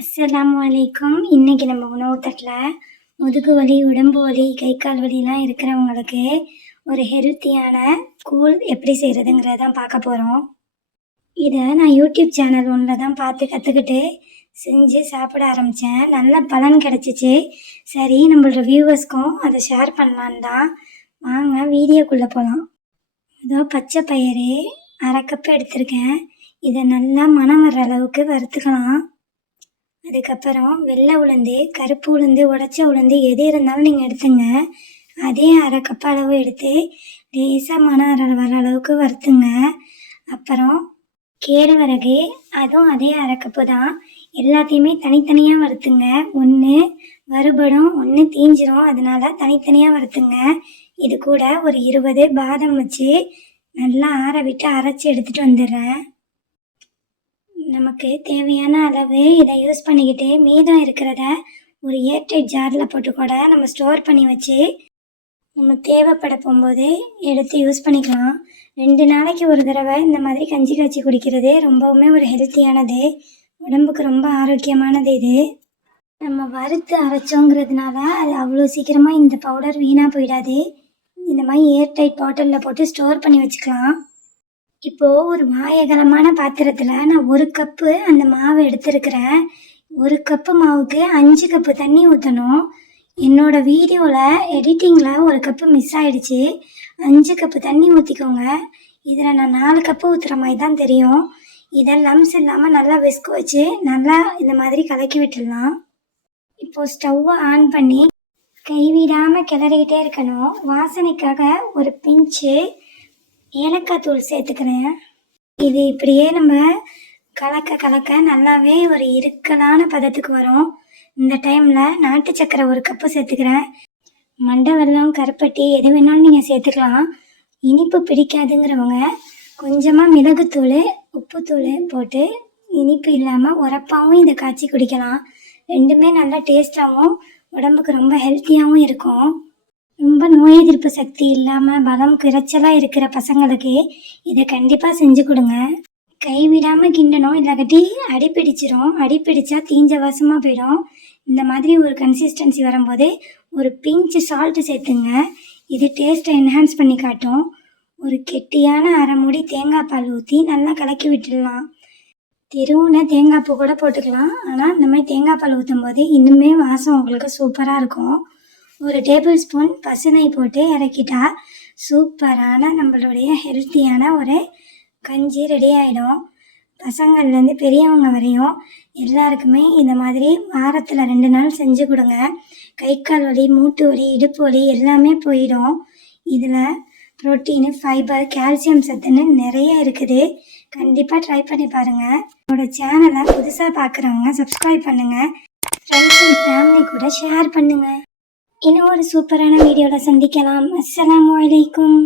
அஸ்ஸலாமு அலைக்கும். இன்றைக்கி நம்ம உணவு தட்டில் முதுகு வலி, உடம்பு வலி, கை கால் வலிலாம் இருக்கிறவங்களுக்கு ஒரு ஹெல்த்தியான கூழ் எப்படி செய்கிறதுங்கிறதான் பார்க்க போகிறோம். இதை நான் யூடியூப் சேனல் ஒன்றில் தான் பார்த்து கற்றுக்கிட்டு செஞ்சு சாப்பிட ஆரம்பித்தேன். நல்ல பலன் கிடச்சிச்சு. சரி, நம்மளோட வியூவர்ஸ்க்கும் அதை ஷேர் பண்ணலான்னு தான். வாங்க வீடியோக்குள்ளே போகலாம். அதோ பச்சை பயிறு 1/2 கப்பு எடுத்திருக்கேன். இதை நல்லா மணம் வர்ற அளவுக்கு வறுத்துக்கலாம். அதுக்கப்புறம் வெள்ளை உளுந்து, கருப்பு உளுந்து, உடச்ச உளுந்து எது இருந்தாலும் நீங்கள் எடுத்துங்க. அதே 1/2 கப் அளவு எடுத்து லேசாக மணம் வர அளவுக்கு வறுத்துங்க. அப்புறம் கேழ்வரகு, அதுவும் அதே 1/2 கப்பு தான். எல்லாத்தையுமே தனித்தனியாக வறுத்துங்க. ஒன்று வறுபடும், ஒன்று தீஞ்சிரும். அதனால தனித்தனியாக வறுத்துங்க. இது கூட ஒரு 20 பாதம் வச்சு நல்லா ஆற விட்டு அரைச்சி எடுத்துகிட்டு வந்துடுறேன். நமக்கு தேவையான அளவு இதை யூஸ் பண்ணிக்கிட்டு மீதம் இருக்கிறத ஒரு ஏர்டைட் ஜாரில் போட்டு கூட நம்ம ஸ்டோர் பண்ணி வச்சு நம்ம தேவைப்பட போகும்போது எடுத்து யூஸ் பண்ணிக்கலாம். 2 நாளைக்கு ஒரு தடவை இந்த மாதிரி கஞ்சி காய்ச்சி குடிக்கிறது ரொம்பவுமே ஒரு ஹெல்த்தியானது, உடம்புக்கு ரொம்ப ஆரோக்கியமானது. இது நம்ம வறுத்து அரைச்சோங்கிறதுனால அது அவ்வளோ சீக்கிரமாக இந்த பவுடர் வீணாக போயிடாது. இந்த மாதிரி ஏர்டைட் பாட்டிலில் போட்டு ஸ்டோர் பண்ணி வச்சுக்கலாம். இப்போது ஒரு வாயகலமான பாத்திரத்தில் நான் 1 கப்பு அந்த மாவை எடுத்துருக்கிறேன். 1 கப்பு மாவுக்கு 5 கப்பு தண்ணி ஊற்றணும். என்னோடய வீடியோவில் எடிட்டிங்கில் 1 கப்பு மிஸ் ஆகிடுச்சு. 5 கப்பு தண்ணி ஊற்றிக்கோங்க. இதில் நான் 4 கப்பு ஊற்றுற மாதிரி தான் தெரியும். இதை லம்ஸ் இல்லாமல் நல்லா விஸ்க் வச்சு நல்லா இந்த மாதிரி கலக்கி விட்டுடலாம். இப்போது ஸ்டவ்வை ஆன் பண்ணி கைவிடாமல் கிளறிக்கிட்டே இருக்கணும். வாசனைக்காக ஒரு பிஞ்சு ஏலக்காய் தூள் சேர்த்துக்கிறேன். இது இப்படியே நம்ம கலக்க கலக்க நல்லாவே ஒரு இறுக்கலான பதத்துக்கு வரும். இந்த டைமில் நாட்டு சக்கரை 1 கப்பு சேர்த்துக்கிறேன். மண்டை வெல்லம், கருப்பட்டி எது வேணாலும் நீங்கள் சேர்த்துக்கலாம். இனிப்பு பிடிக்காதுங்கிறவங்க கொஞ்சமாக மிளகுத்தூள், உப்புத்தூள் போட்டு இனிப்பு இல்லாமல் உரப்பாகவும் இதை காய்ச்சி குடிக்கலாம். ரெண்டுமே நல்லா டேஸ்ட்டாகவும் உடம்புக்கு ரொம்ப ஹெல்த்தியாகவும் இருக்கும். ரொம்ப நோய் எதிர்ப்பு சக்தி இல்லாமல் பலம் குறைச்சலாக இருக்கிற பசங்களுக்கு இதை கண்டிப்பாக செஞ்சு கொடுங்க. கைவிடாமல் கிண்டணும், இல்லாட்டி அடிப்பிடிச்சிரும். அடிப்பிடிச்சா தீஞ்ச வாசமாக போயிடும். இந்த மாதிரி ஒரு கன்சிஸ்டன்சி வரும்போது ஒரு பிஞ்சு சால்ட்டு சேர்த்துங்க. இது டேஸ்ட்டை என்ஹான்ஸ் பண்ணி காட்டும். ஒரு கெட்டியான 1/2 மூடி தேங்காய் பால் ஊற்றி நல்லா கலக்கி விட்டுடலாம். திருவுன தேங்காய் பூ கூட போட்டுக்கலாம். ஆனால் இந்த மாதிரி தேங்காய் பால் ஊற்றும் போது இன்னுமே வாசம் உங்களுக்கு சூப்பராக இருக்கும். 1 டேபிள் ஸ்பூன் பசுநெய் போட்டு இறக்கிட்டா சூப்பரான நம்மளுடைய ஹெல்த்தியான ஒரு கஞ்சி ரெடி ஆகிடும். பசங்கள்லேருந்து பெரியவங்க வரையும் எல்லாருக்குமே இந்த மாதிரி வாரத்தில் 2 நாள் செஞ்சு கொடுங்க. கை கால் வலி, மூட்டு வலி, இடுப்பு வலி எல்லாமே போயிடும். இதில் ப்ரோட்டீனு, ஃபைபர், கால்சியம் சத்துன்னு நிறைய இருக்குது. கண்டிப்பாக ட்ரை பண்ணி பாருங்கள். என்னோடய சேனலை புதுசாக பார்க்குறவங்க சப்ஸ்கிரைப் பண்ணுங்கள். ஃப்ரெண்ட்ஸ் அண்ட் ஃபேமிலி கூட ஷேர் பண்ணுங்கள். இன்னும் ஒரு சூப்பரான வீடியோவில் சந்திக்கலாம். அஸ்ஸலாமு அலைக்கும்.